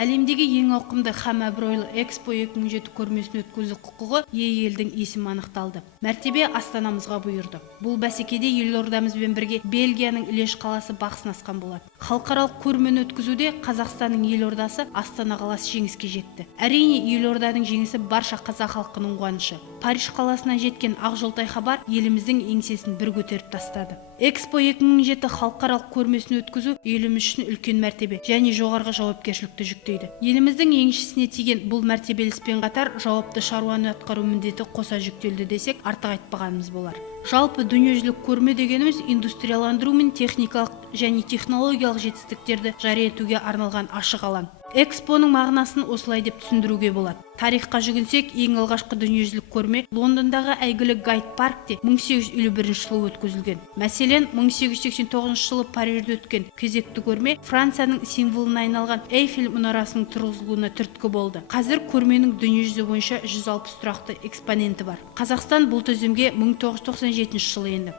Әлемдегі ең ауқымды һәм абыройлы Экспо 2007 көрмесін өткізу құқығы елдің есімі анықталды. Мәртебе астанамызға бұйырды. Бұл бәсекеде елордамызбен бірге Бельгияның Леш қаласы бақ сынасқан болады. Халықаралық көрмені өткізуде Қазақстанның елордасы Астана қаласы жеңіске жетті. Әрине, елорданың жеңісі барша қазақ халқының қуанышы. Париж қаласынан жеткен Ақжолтай хабар еліміздің еңсесін бір көтеріп тастады. Экспо 2007 халықаралық көрмесін өткізу еліміз үшін үлкен мәртебе және жоғарғы жауапкершілікті жүктейді. Еліміздің еншісіне тиген бұл мәртебелі іспен қатар жауапты шаруаны атқару міндеті қоса жүктелді десек артық айтпағанымыз болар. Жалпы дүниежүзілік көрме дегеніміз индустрияландыру мен техникалық және технологиялық жетістіктерді жария етуге арналған ашық алаң. Экспоның мағынасын осылай деп түсіндіруге болады. Тарихқа жүгінсек, ең алғашқы дүниежүзілік көрме Лондондағы әйгілі Гайд паркте 1851 жылы өткізілген. Мәселен, 1889 жылы Парижде өткен кезекті көрме Францияның символына айналған Эйфель мұнарасының тұрғызылуына түрткі болды. Қазір көрменің дүниежүзі бойынша 160 тұрақты экспоненті бар. Қазақстан бұл тізімге 1997 жылы енді.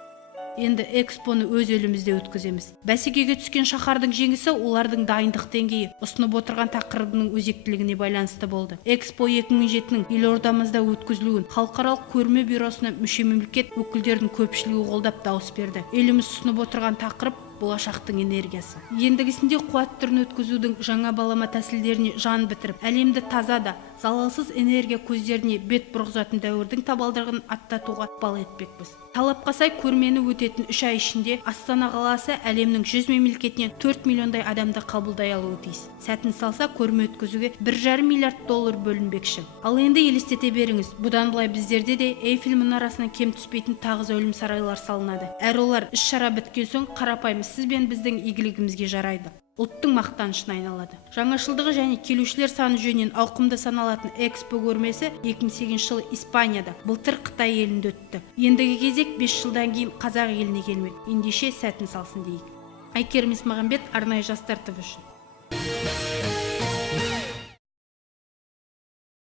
Енді экспоны өз елімізде өткіземіз. Бәсекеге түскен шаһардың жеңісі олардың дайындық деңгейі, ұсынып отырған тақырыбының өзектілігіне байланысты болды. Экспо 2007-нің елордамызда өткізілуін халықаралық көрме бюросына мүше мемлекет өкілдерінің көпшілігі қолдап дауыс берді. Еліміз ұсынып отырған тақырып болашақтың энергиясы. Ендігісінде қуат түрін өткізудің жаңа балама тәсілдеріне жан бітіріп, әлемді таза да залалсыз энергия көздеріне бет бұрғызатын дәуірдің табалдырығын аттатуға ықпал етпекпіз. Талапқа сай көрмені өтетін 3 ай ішінде Астана қаласы әлемнің 100 мемлекетінен 4 миллиондай адамды қабылдай алуы тиіс. Сәтін салса, көрме өткізуге $1,5 миллиард бөлінбекші. Ал енді елестете беріңіз, бұдан былай біздерде де Эйфель мұнарасынан кем түспейтін тағы зәулім сарайлар салынады. Әрі олар іс-шара біткен соң қарапайым сіз бен біздің игілігімізге жарайды. Ұлттың мақтанышына айналады. Жаңашылдығы және келушілер саны жөнінен ауқымды саналатын Экспо көрмесі 2008 жылы Испанияда, былтыр Қытай елінде өтті. Ендігі кезек 5 жылдан кейін қазақ еліне келмек. Ендеше сәтін салсын дейік. Айкерім Есмағамбет, арнайы жастар ТВ үшін.